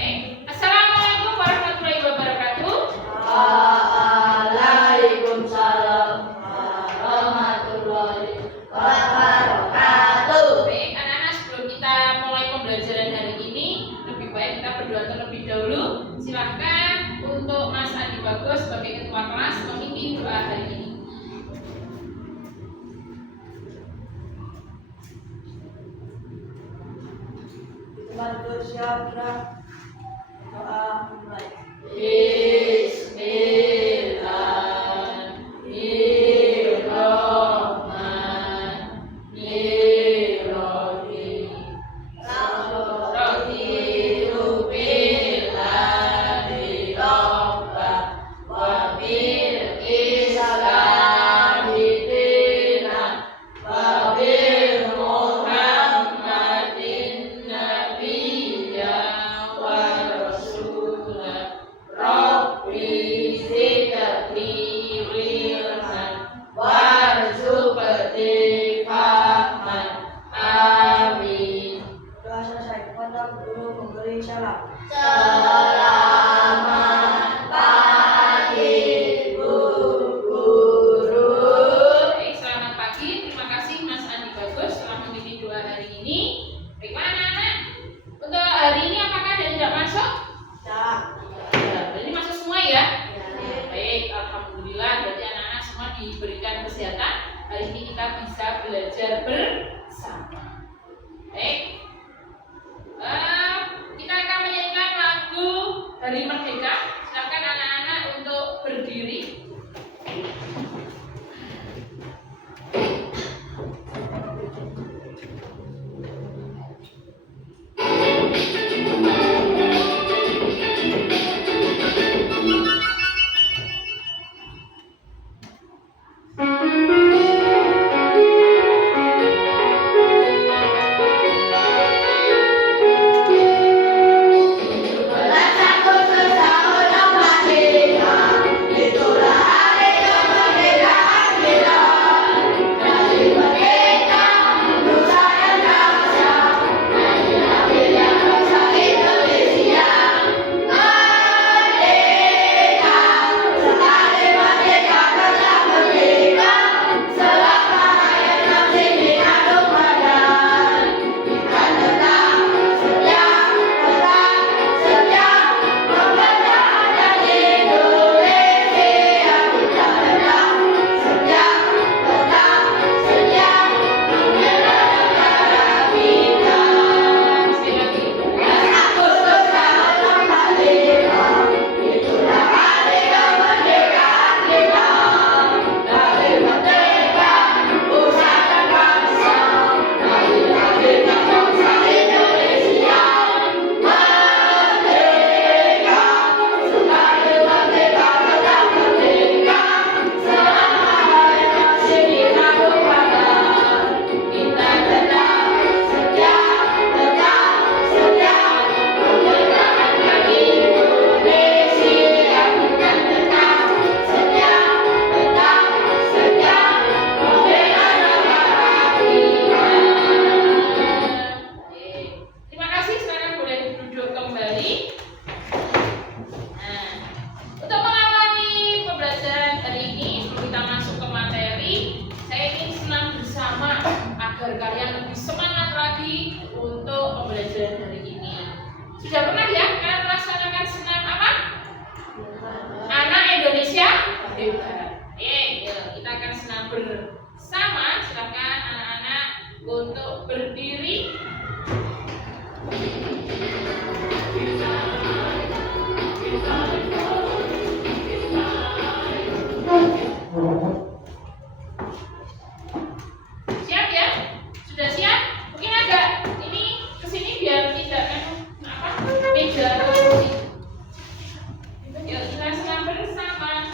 Baik. Assalamualaikum warahmatullahi wabarakatuh. Waalaikumsalam warahmatullahi wabarakatuh. Baik, anak-anak, sebelum kita mulai pembelajaran hari ini, lebih baik kita berdoa terlebih dahulu. Silahkan untuk Mas Adi Bagus sebagai ketua kelas memimpin doa hari ini. Teman bersiaplah doa mulai. Bismillahirrahmanirrahim. Raditu billahi robba wa bil islami dinan wa bil Muhammadin nabiyyan wa rasulan. Rabbi zidni ilman warzuqni fahman. Amin. Doa selesai. Kepada guru memberi salam. Selamat pagi Bu Guru. Baik, selamat pagi. Terima kasih Mas Adi Bagus telah memimpin doa hari ini. Baik, anak-anak. Untuk hari ini apakah ada yang tidak masuk? Ya. Ya, berarti masuk semua ya? Baik, alhamdulillah. Berarti anak-anak semua diberikan kesehatan. Hari ini kita bisa belajar bersama. Baik. Kita akan menyanyikan lagu Hari Merdeka. Silakan anak-anak untuk berdiri. Terima kasih, sekarang boleh duduk kembali. Nah, untuk mengawali pembelajaran hari ini, sebelum kita masuk ke materi, saya ingin senam bersama agar kalian lebih semangat lagi untuk pembelajaran hari ini. Sudah pernah ya kalian melaksanakan senam apa? Anak Indonesia Hebat. Kita akan senam bersama. Silakan anak-anak untuk berdiri. Siap ya? Sudah siap? Mungkin agak ini kesini biar tidak meja atau kursi. Yuk kita senam bersama.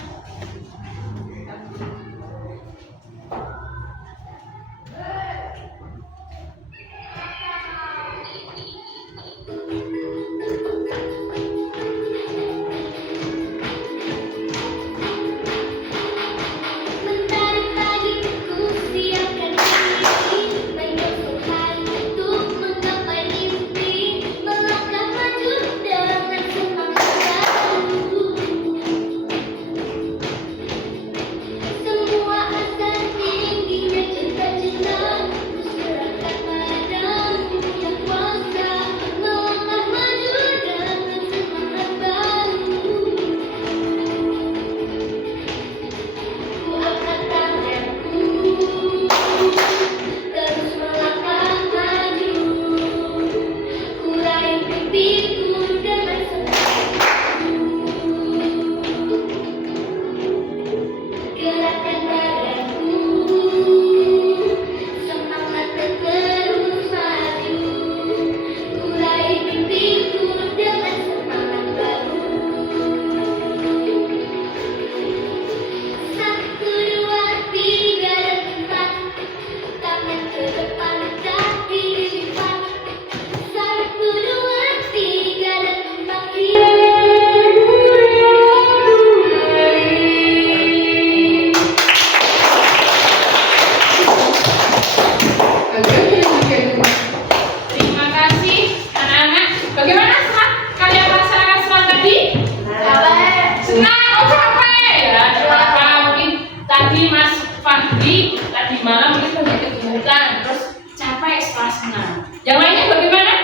tadi malam ini banyak kegiatan, terus capek setelah senang. Yang lainnya bagaimana?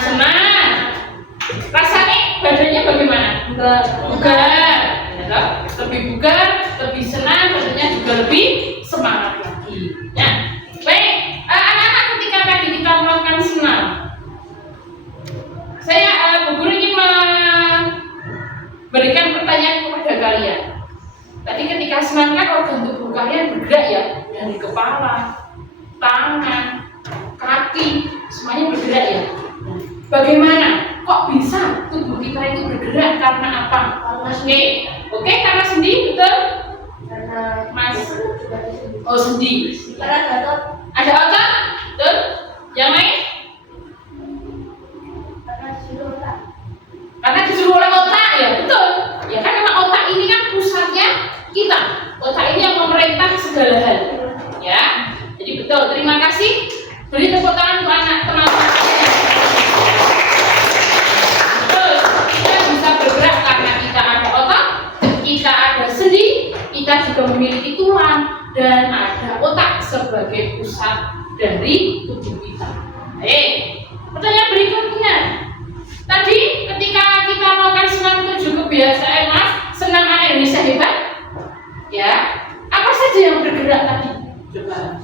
Senang. Rasanya badannya bagaimana? Bugar. Ya, lebih bugar, lebih senang, badannya juga lebih semangat lagi. Ya, baik. Anak-anak ketika tadi kita melakukan senam, saya Bu Guru ingin memberikan pertanyaan kepada kalian. Tadi ketika senam kan organ tubuh kalian bergerak ya, dari kepala, tangan, kaki, semuanya bergerak ya. Bagaimana? Kok bisa tubuh kita itu bergerak? Karena apa? Oke, karena sendi, betul? Karena Mas. Oh, sendi. karena otot. Ada otot? Betul? Yang lain? Karena disuruh oleh otak, ya betul. Ya kan memang otak ini kan pusatnya kita. Otak ini yang memerintah segala hal. Ya, jadi betul. Terima kasih. Beri tepuk tangan untuk anak teman-teman. Betul. Kita bisa bergerak karena kita ada otak, kita ada sendi, kita juga memiliki tulang dan ada otak sebagai pusat dari tubuh kita. Pertanyaan berikutnya. Tadi ketika kita melakukan senam 7 kebiasaan, senam anak Indonesia hebat, ya. Apa saja yang bergerak tadi? Coba.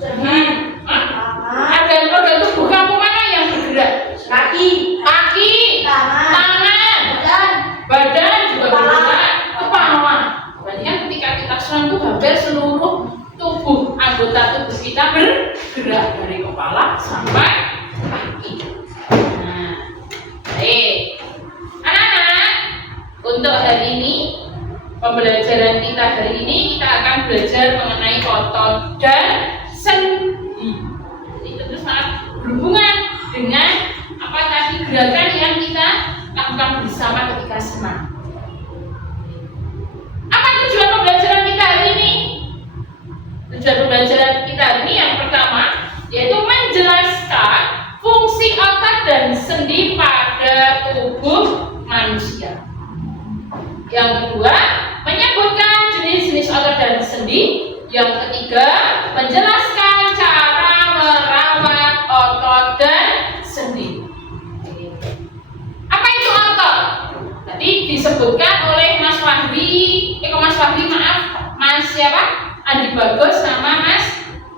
Ada organ tubuh kamu mana yang bergerak? Kaki, Tangan, badan juga bergerak, kepala. Berarti kan ketika kita senam itu hampir seluruh tubuh anggota tubuh kita bergerak dari kepala sampai kaki. Baik, anak-anak, untuk hari ini pembelajaran kita hari ini kita akan belajar mengenai otot dan sendi. Jadi tentu sangat berhubungan dengan apa tadi gerakan yang kita lakukan bersama ketika senam. Apa tujuan pembelajaran kita hari ini? Tujuan pembelajaran kita hari ini yang pertama yaitu menjelaskan fungsi otot dan sendi pada tubuh manusia. Yang kedua, menyebutkan jenis-jenis otot dan sendi. Yang ketiga, menjelaskan cara merawat otot dan sendi. Apa itu otot? Tadi disebutkan oleh Mas siapa? Andi Bagus sama Mas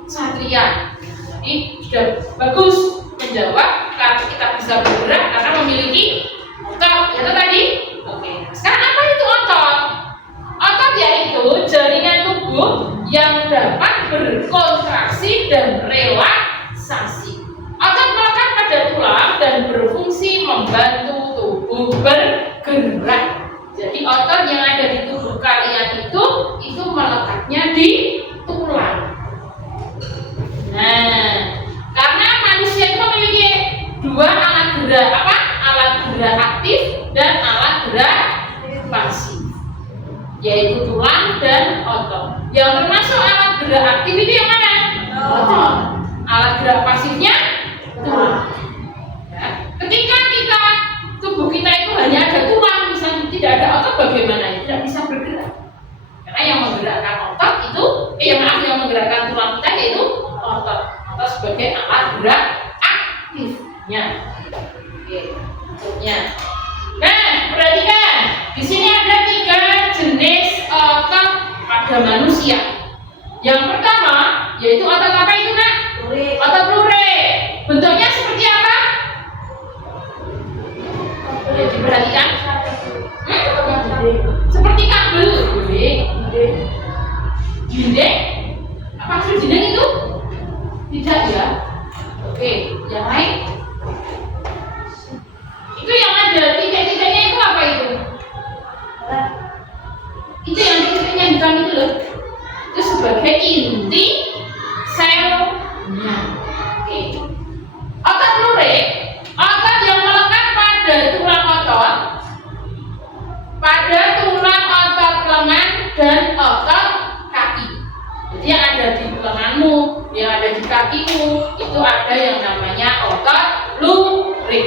Satria. Jadi sudah bagus menjawab karena kita bisa bergerak karena memiliki otot. Ya tadi. Oke. Sekarang apa itu otot? Otot yaitu jaringan tubuh yang dapat berkontraksi dan relaksasi. Otot melekat pada tulang dan berfungsi membantu tubuh bergerak. Jadi otot yang ada di tubuh kalian itu melekatnya di tulang. Nah, karena manusia itu memiliki dua alat gerak, alat gerak aktif dan alat gerak pasif, yaitu tulang dan otot. Yang termasuk alat gerak aktif itu yang mana? Otot. Alat gerak pasifnya tulang. Ya. Ketika tubuh kita itu hanya ada tulang, misalnya tidak ada otot, bagaimana? Tidak bisa bergerak. Karena yang menggerakkan otot itu, yang menggerakkan tulang kita yaitu otot. Otot sebagai alat gerak aktifnya. Oke, bentuknya. Nah, perhatikan. Di sini ada 3 jenis otot pada manusia. Yang pertama yaitu otot apa itu, Nak? Otot lurik. Bentuknya seperti apa? Boleh diperhatikan. Seperti kabel. Dinding? Apa maksud dinding itu? Tidak ya. Oke, yang lain? Itu yang ada titik-titiknya itu apa itu? Itu yang titik-titiknya hitam itu loh. Itu sebagai inti selnya. Oke. Otot lurik, otot yang melekat pada tulang otot, pada tulang otot lengan dan otot kaki. Jadi yang ada di lenganmu, yang ada di kakimu, itu ada yang namanya otot lurik.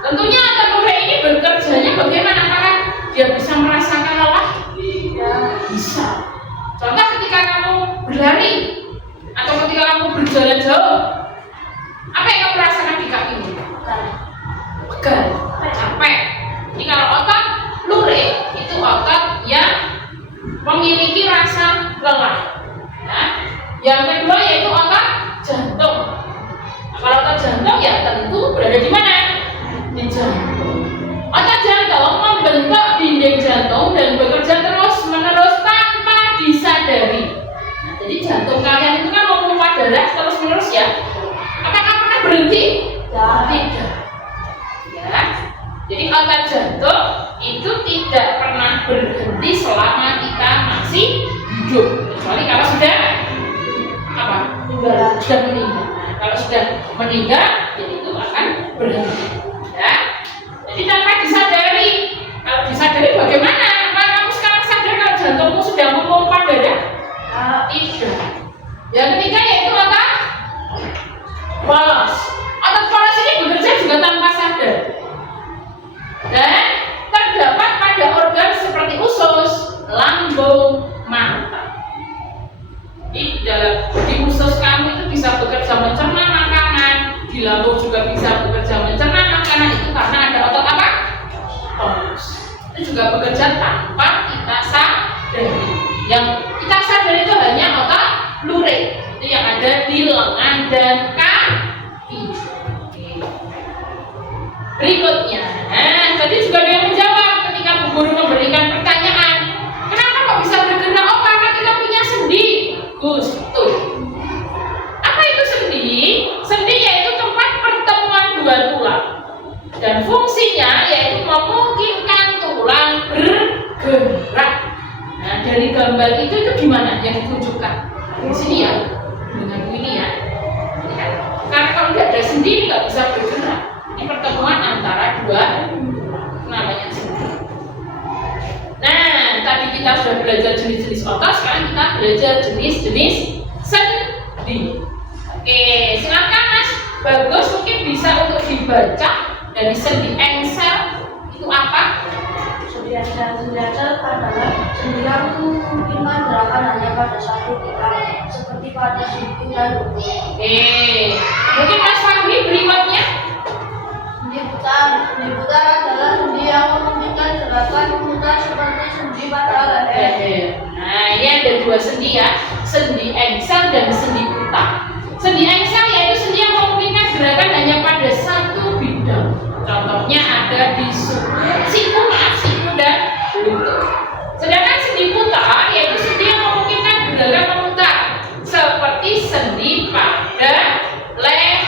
Tentunya otot lurik ini bekerjanya bagaimana? Apakah dia bisa merasakan lelah? Bisa. Contoh berlari atau ketika kamu berjalan jauh, apa yang kamu rasakan di kakimu? Pegal, capek. Jadi kalau otot lurik itu otot yang memiliki rasa lelah. Nah, yang kedua yaitu otot jantung. Nah, kalau otot jantung ya tentu berada di mana? Di jantung. Otot jantung membentuk dinding jantung dan bekerja terus-menerus tanpa disadari. Nah, jadi jantung kalian itu kan memompa darah terus-menerus ya. Apakah pernah berhenti? Tidak. Ya. Jadi otot jantung itu tidak pernah berhenti selama kita masih hidup, kecuali kalau sudah apa? Sudah meninggal. Nah, kalau sudah meninggal, jadi itu akan berhenti. Ya. Jadi tanpa disadari. Kalau disadari bagaimana? Kamu sekarang sadar kalau jantungmu sudah memompa darah? Tidak. Yang ketiga yaitu otot polos. Otot polos ini bekerja juga tanpa sadar. Dan terdapat pada organ seperti usus, lambung, mata. Di usus kamu itu bisa bekerja mencerna makanan, di lambung juga bisa bekerja mencerna makanan. Itu karena ada otot apa? Polos. Itu juga bekerja tanpa kita sadari. Yang kita sadari itu hanya otot lurik, itu yang ada di lengan dan kaki. Berikutnya, tadi juga ada yang menjawab ketika Bu Guru memberikan pertanyaan, kenapa kok bisa bergerak? Oh, karena kita punya sendi. Betul. Apa itu sendi? Sendi yaitu tempat pertemuan dua tulang dan fungsinya yaitu memungkinkan tulang bergerak. Nah, dari gambar itu gimana yang ditunjukkan? Di sini ya, dengan ini ya. Karena kalau tidak ada sendi nggak bisa bergerak. Ini pertemuan antara dua namanya sendi. Nah, tadi kita sudah belajar jenis-jenis otot, sekarang kita belajar jenis-jenis sendi. Oke, silakan Mas Bagus, mungkin bisa untuk dibaca dari sendi engsel itu apa? Sendi engsel adalah sendi yang memungkinkan gerakan hanya pada satu titik, seperti pada siku dan lutut. Oke, mungkin Mas Fahri berikutnya. Sendi putar adalah sendi yang memungkinkan gerakan memutar seperti sendi pada leher. Nah, ini ada dua sendi ya, sendi engsel dan sendi putar. Sendi engsel yaitu sendi yang memungkinkan gerakan hanya pada satu bidang. Contohnya ada di siku dan lutut. Sedangkan sendi putar yaitu sendi yang memungkinkan gerakan memutar seperti sendi pada leher.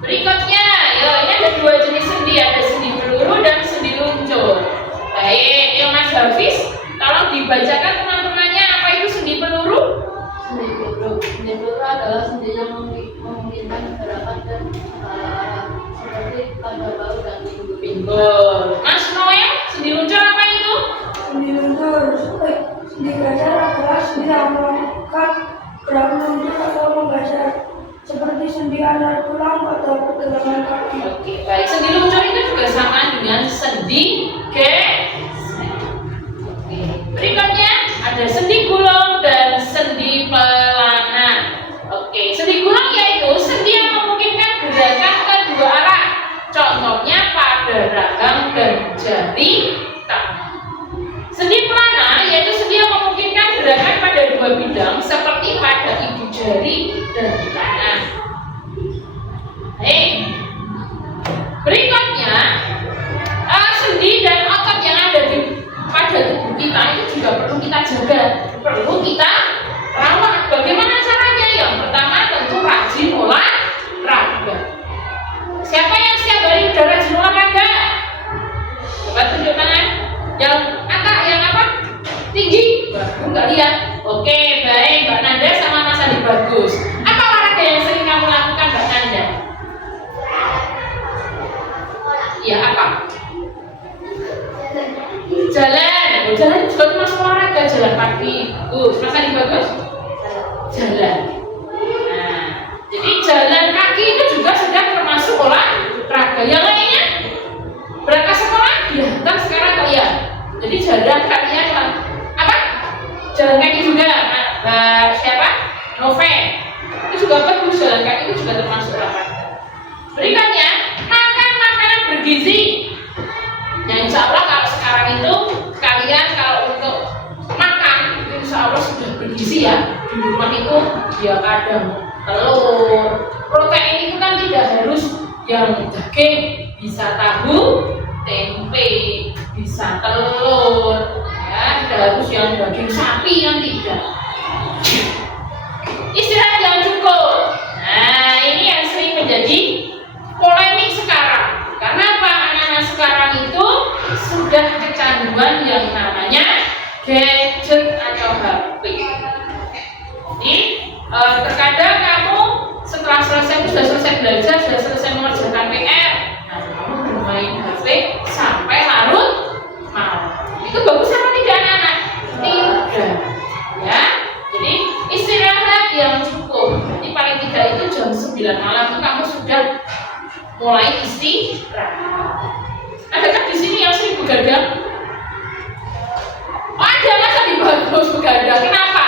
Berikutnya, ini ada dua jenis sendi, ada sendi peluru dan sendi luncur. Baik, Mas Hafiz, tolong dibacakan teman-temannya apa itu sendi peluru? Sendi peluru adalah sendi yang memungkinkan gerakan dan seperti pada bahu dan pinggul. Mas Noel, sendi luncur apa itu? Sendi luncur, sendi geser adalah sendi yang melakukan gerakan meluncur atau menggeser seperti sendi antar tulang atau pergelangan kaki. Oke, baik. Sendi luncur itu juga sama dengan sendi geser. Berikutnya ada sendi gulung dan sendi pelana. Oke, sendi gulung yaitu sendi yang memungkinkan gerakan kedua arah. Contohnya pada rahang dan jari tangan. Sendi pelana yaitu sendi yang memungkinkan gerakan pada dua bidang seperti pada ibu jari dan tangan. Berikutnya, sendi dan otot yang ada pada tubuh kita itu juga perlu kita jaga, perlu kita rawat. Bagaimana caranya? Yang pertama tentu rajin olahraga. Siapa yang setiap hari udah rajin olahraga? Coba tunjuk tangan. Yang apa? Tinggi? Enggak lihat. Oke, baik Mbak Nanda sama Mas Adi bagus. Apa olahraga yang sering kamu lakukan Mbak Nanda? Iya apa? Jalan juga termasuk olahraga, jalan kaki. Mas Adi bagus? Jalan. Nah, jadi jalan kaki itu juga sudah termasuk olahraga. Yang lainnya berangkat sekolah diantar sekarang kalian. Jadi jalan kakinya apa? Jalan kaki juga. novel. Itu juga bagus, jalan kaki itu juga termasuk olahraga. Berikutnya, makan makanan bergizi. Nah, insya Allah kalau sekarang itu kalian kalau untuk makan itu insya Allah sudah bergizi ya. Di rumah itu ya kadang telur, protein itu kan tidak harus yang daging, bisa tahu, tempe, bisa telur, ya tidak harus yang daging sapi yang tidak. Istirahat yang cukup. Nah, ini yang sering menjadi polemik sekarang. Karena apa? Anak-anak sekarang itu sudah kecanduan yang namanya gadget atau HP. Jadi terkadang kamu setelah sudah selesai belajar, sudah selesai mengerjakan PR, nah kamu bermain HP sampai larut malam. Itu bagus apa tidak anak-anak? Tidak. Ya. Jadi istirahat yang cukup. Jadi paling tidak itu jam 9 malam itu kamu sudah mulai istirahat. Adakah di sini yang sering begadang? Oh, ada, masa di bagus begadang? Kenapa?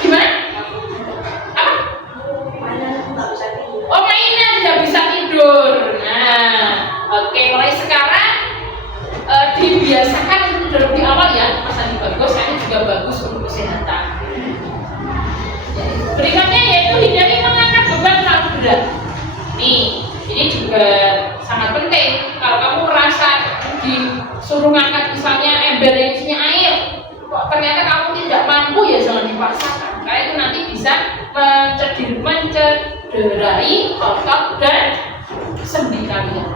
Gimana? Apa? Oh, mainan tidak bisa tidur. Nah, oke, mulai sekarang dibiasakan untuk tidur di awal ya, Mas Andi bagus, ini juga bagus untuk kesehatan. Berikutnya yaitu hindari mengangkat beban terlalu berat. Nih, ini juga sangat penting. Kalau kamu merasa disuruh ngangkat misalnya ember yang isinya air, kok ternyata kamu tidak mampu, ya jangan dipaksakan. Karena itu nanti bisa mencederai otot dan sendi kalian.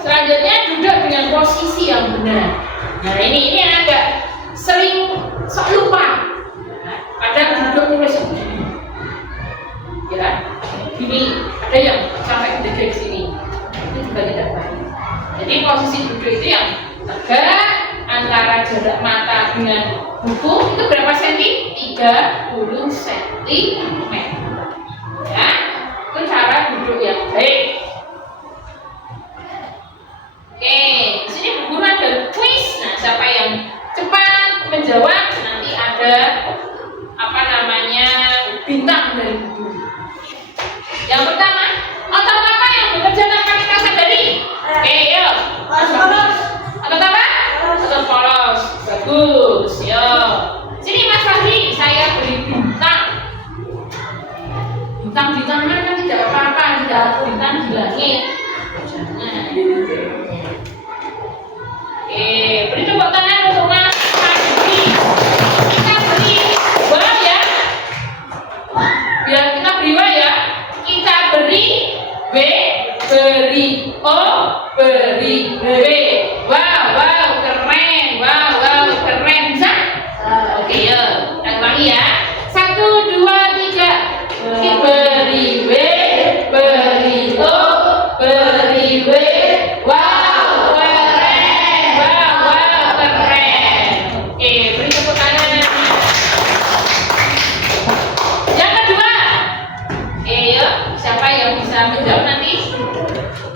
Selanjutnya duduk dengan posisi yang benar. Nah ini yang agak sering sok lupa. Kadang duduk mulai segini, ya, gini, ada yang sampai gede sini, itu juga tidak baik. Jadi posisi duduk itu yang tegak antara jarak mata dengan buku itu berapa senti? 30 cm. Ya, itu cara duduk yang baik. Oke, di sini Bu Guru ada kuis. Nah, siapa yang cepat menjawab nanti ada bintang dari Bu Guru. Yang pertama, otot apa yang bekerja tanpa kita sadari? Oke, yuk. Otot apa? Otot polos. Bagus, yuk. Sini Mas Fahri, saya beri bintang. Bintang-bintang kan tidak apa-apa, tidak bintang di langit. Beri tepuk tangan untuk Mas Fahri. Kita beri wow ya. Biar kita beri wow ya. Kita beri B, beri O, beri B. Wow, keren. Wow, keren. Bisa? Oke, yuk. Kita ulangi ya. 1, 2, 3. Beri B, beri O, beri B. Wow, keren. Wow, keren. Oke, beri tepuk tangan. Yang kedua. Oke, yuk. Siapa yang bisa menjawab nanti?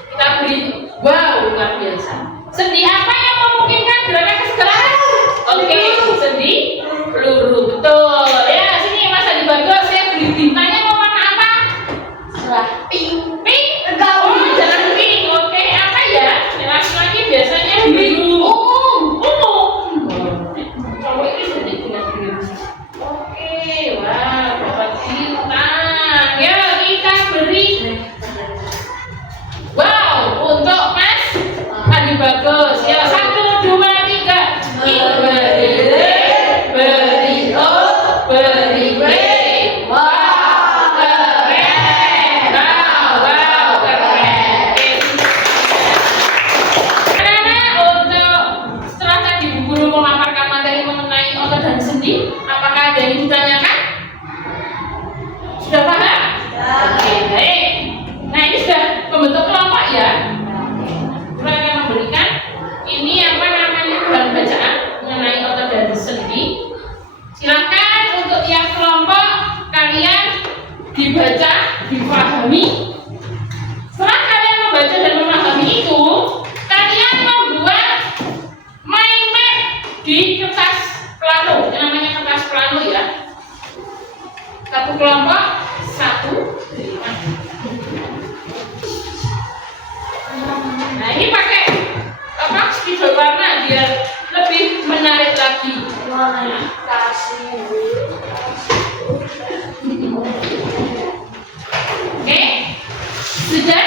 Kita beri wow, luar biasa. Sendi apa yang memungkinkan gerakan kesegeraan? Oke, sendi peluru. Betul. Ya, sini Mas Adi Bagus, saya beri bintangnya mau warna apa? Cerah pink. Oh, jangan pink. Oke, apa ya? Laki-laki biasanya biru. Ungu. Cowok ini jadi dengan biru. Oke, wah, dapat bintang. Ya, kita beri wow untuk Mas Adi Bagus. Ya, 1, 2, 3. Beri O, beri B. Wow, keren. Wow, keren. Karena untuk setelah tadi Bu Guru memaparkan materi mengenai otot dan sendi, apakah ada yang ditanyakan? Sudah paham? Oke, baik. Nah, ini sudah membentuk kelompok ya. Kita akan memberikan ini apa namanya bahan bacaan mengenai otot dan sendi. Silakan untuk yang kelompok kalian dibaca, dipahami. Setelah kalian membaca dan memahami itu, kalian membuat mind map di kertas plano. Yang namanya kertas plano ya. kelompok satu. Nah ini pakai apa? Spidol warna biar lebih menarik lagi. Oke, sudah.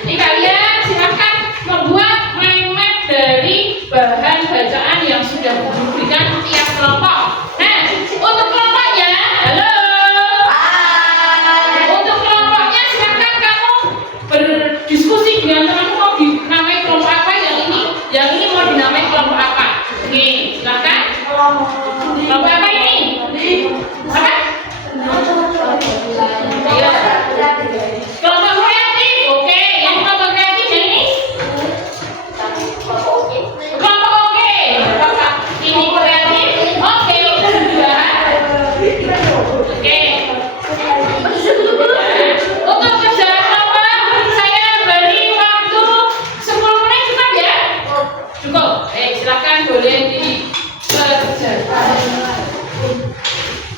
Jadi kalian silakan membuat mind map dari bahan bacaan yang sudah diberikan tiap kelompok. Nah, untuk kelompoknya, halo. Untuk kelompoknya silakan kamu berdiskusi dengan temanmu mau dinamai kelompok apa yang ini mau dinamai kelompok apa. Oke, silakan. Kelompok apa ini? Apa? Ayo. Kelompok kreatif, oke. Yang kelompok kreatif yang ini? Kelompok oke. Ini kreatif, oke. Kedua. Oke. Untuk kerja kelompok saya beri waktu 10 menit cukup ya? Cukup. Silakan boleh dikerjakan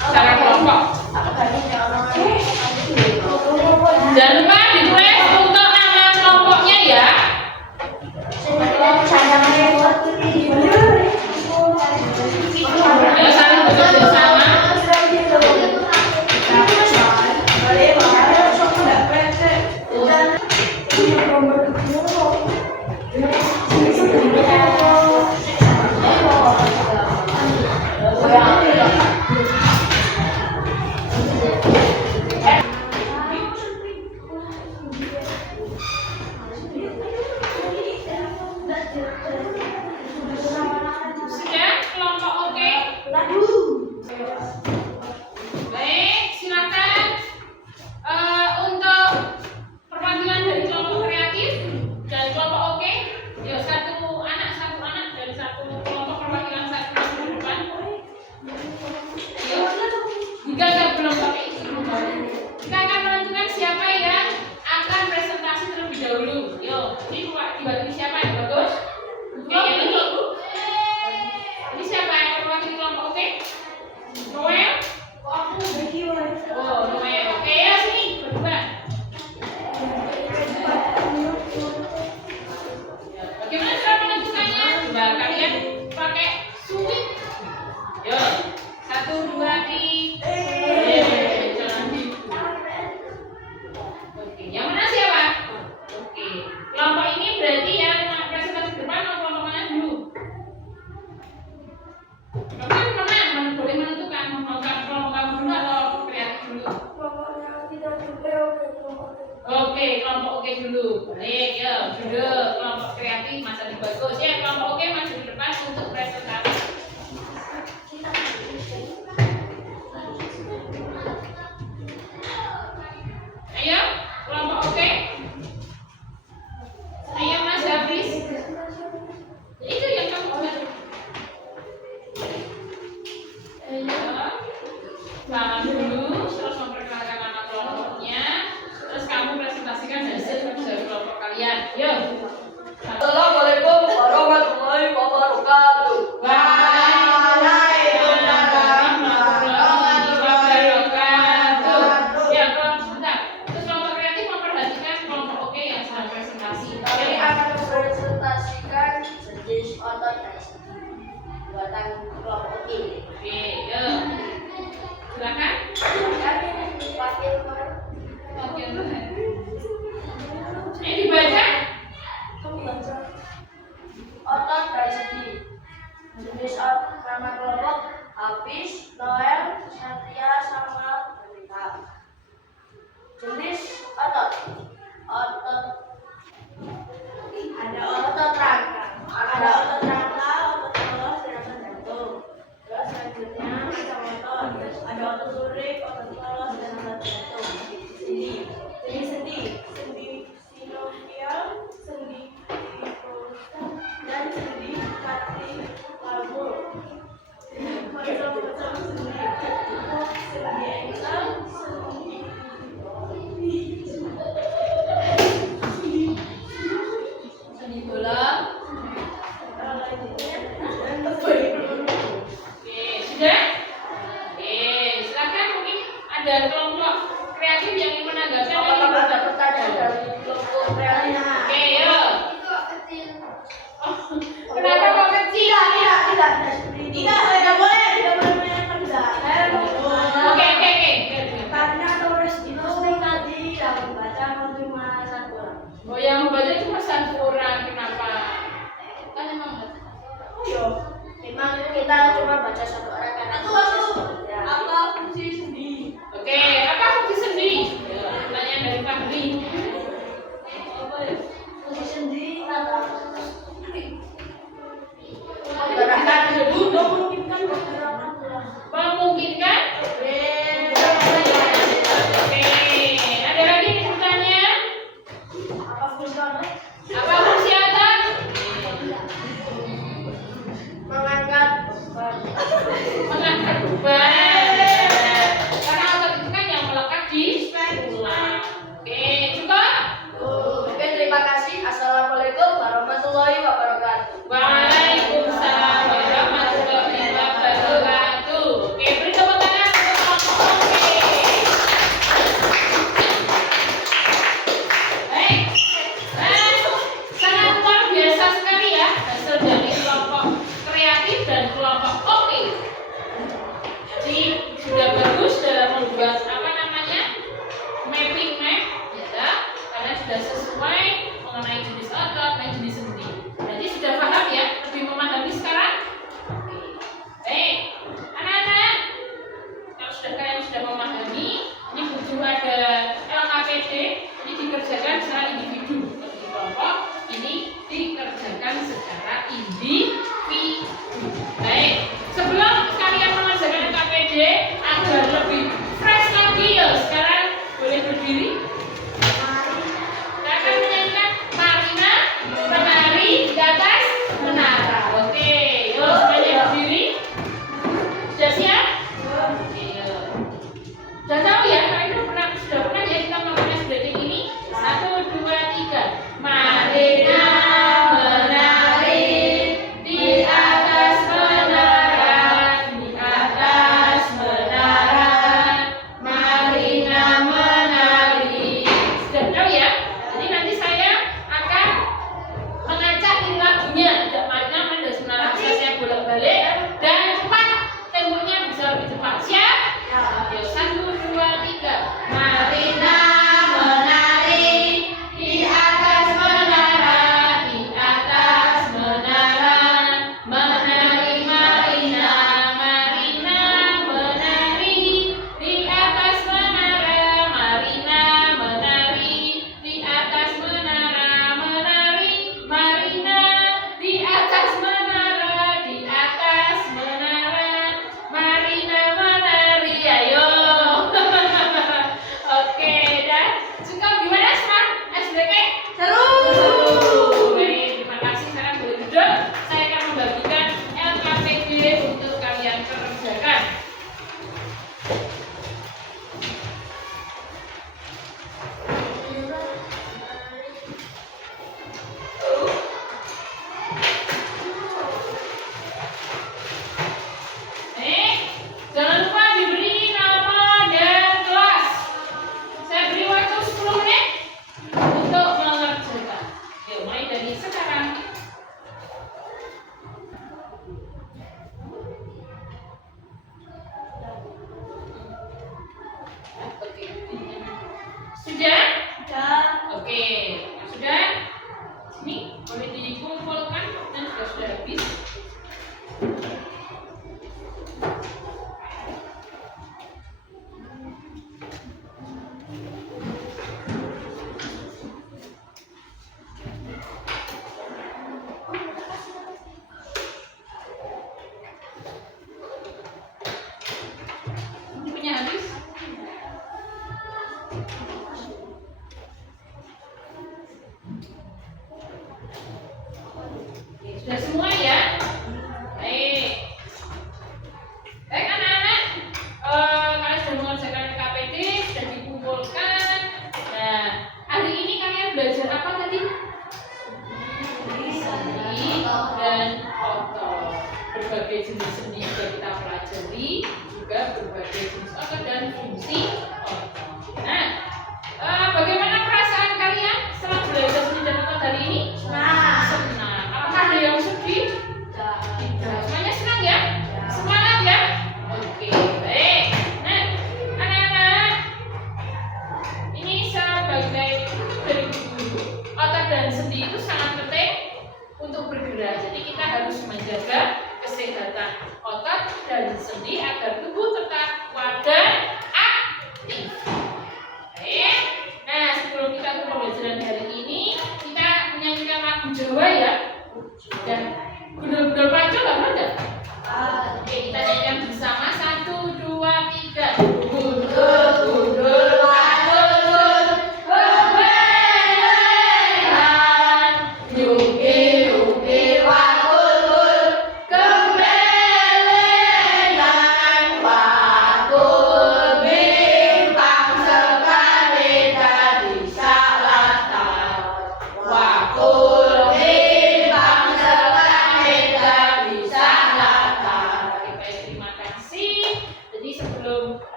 secara kelompok. Jangan lupa ditulis untuk nama kelompoknya ya. Ayo saling bekerja sama. Sudah kelompok oke? Baik, silakan untuk perwakilan dari kelompok kreatif dan kelompok oke. Yuk satu anak dari satu kelompok perwakilan satu ke depan. Yuk. Jika belum pakai kita akan menentukan siapa yang akan presentasi terlebih dahulu. Yuk, ini dibagi siapa yang bagus? Oke, yang ini. Ini siapa yang perwakilan kelompok oke? Noel? Oh, Noel. Oke, ya sini berdua. Bagaimana cara menentukannya? Coba kalian pakai suit. Yuk, 1, 2, 3. Jangan gitu. Oke, yang mana siapa? Oke, kelompok ini berarti yang presentasi depan atau kelompok mana dulu? Kelompok mana? Boleh menentukan mau kelompok kamu dulu atau kreatif dulu? Oke, kelompok oke dulu. Baik, ya, sudah kelompok kreatif masa bagus ya. Kelompok oke maju di depan untuk presentasi. Ayo, kelompok oke. Ayo Mas Hafiz. Itu yang kamu buat. Salam dulu, terus memperkenalkan nama kelompoknya, terus kamu presentasikan hasil kerja kelompok kalian. Yuk. Assalamualaikum warahmatullahi wabarakatuh. Waalaikumsalam warahmatullahi wabarakatuh. Ya, sebentar. Terus kelompok kreatif memperhatikan kelompok oke yang sedang presentasi. Kami akan mempresentasikan jenis otot dan sendi buatan kelompok oke. Oke, yuk. Silakan. Oke. Ini dibaca. Otot dan sendi. Jenis otot nama kelompok Hafiz, Noel, Satria, sama Berita. Jenis otot. Otot ada otot rangka, otot polos dan otot jantung. Terus selanjutnya macam otot. Ada otot lurik, otot polos dan otot jantung. Sendi. Jenis sendi. Sendi sinovial, sendi hipofisis, dan sendi cartilagus. Macam-macam sendi. Sendi engkel, Sendi bola. Oke, sudah? Oke, silakan mungkin ada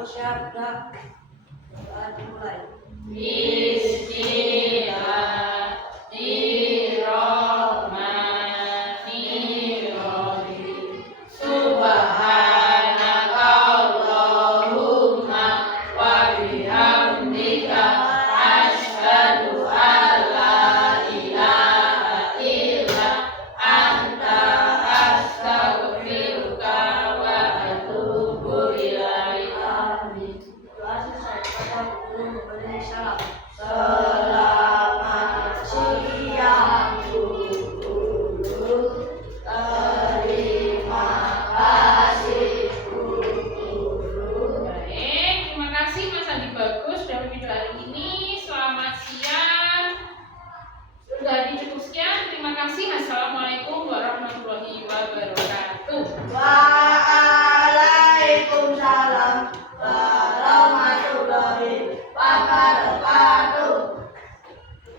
bersyahadat. Dimulai. Bismillahirrahmanirrahim. Subhanakallahumma wa bihamdika asyhadu an la ilaha illa anta astaghfiruka wa atubu ilaik. Amin. Doa selesai. Pada guru memberi syarat.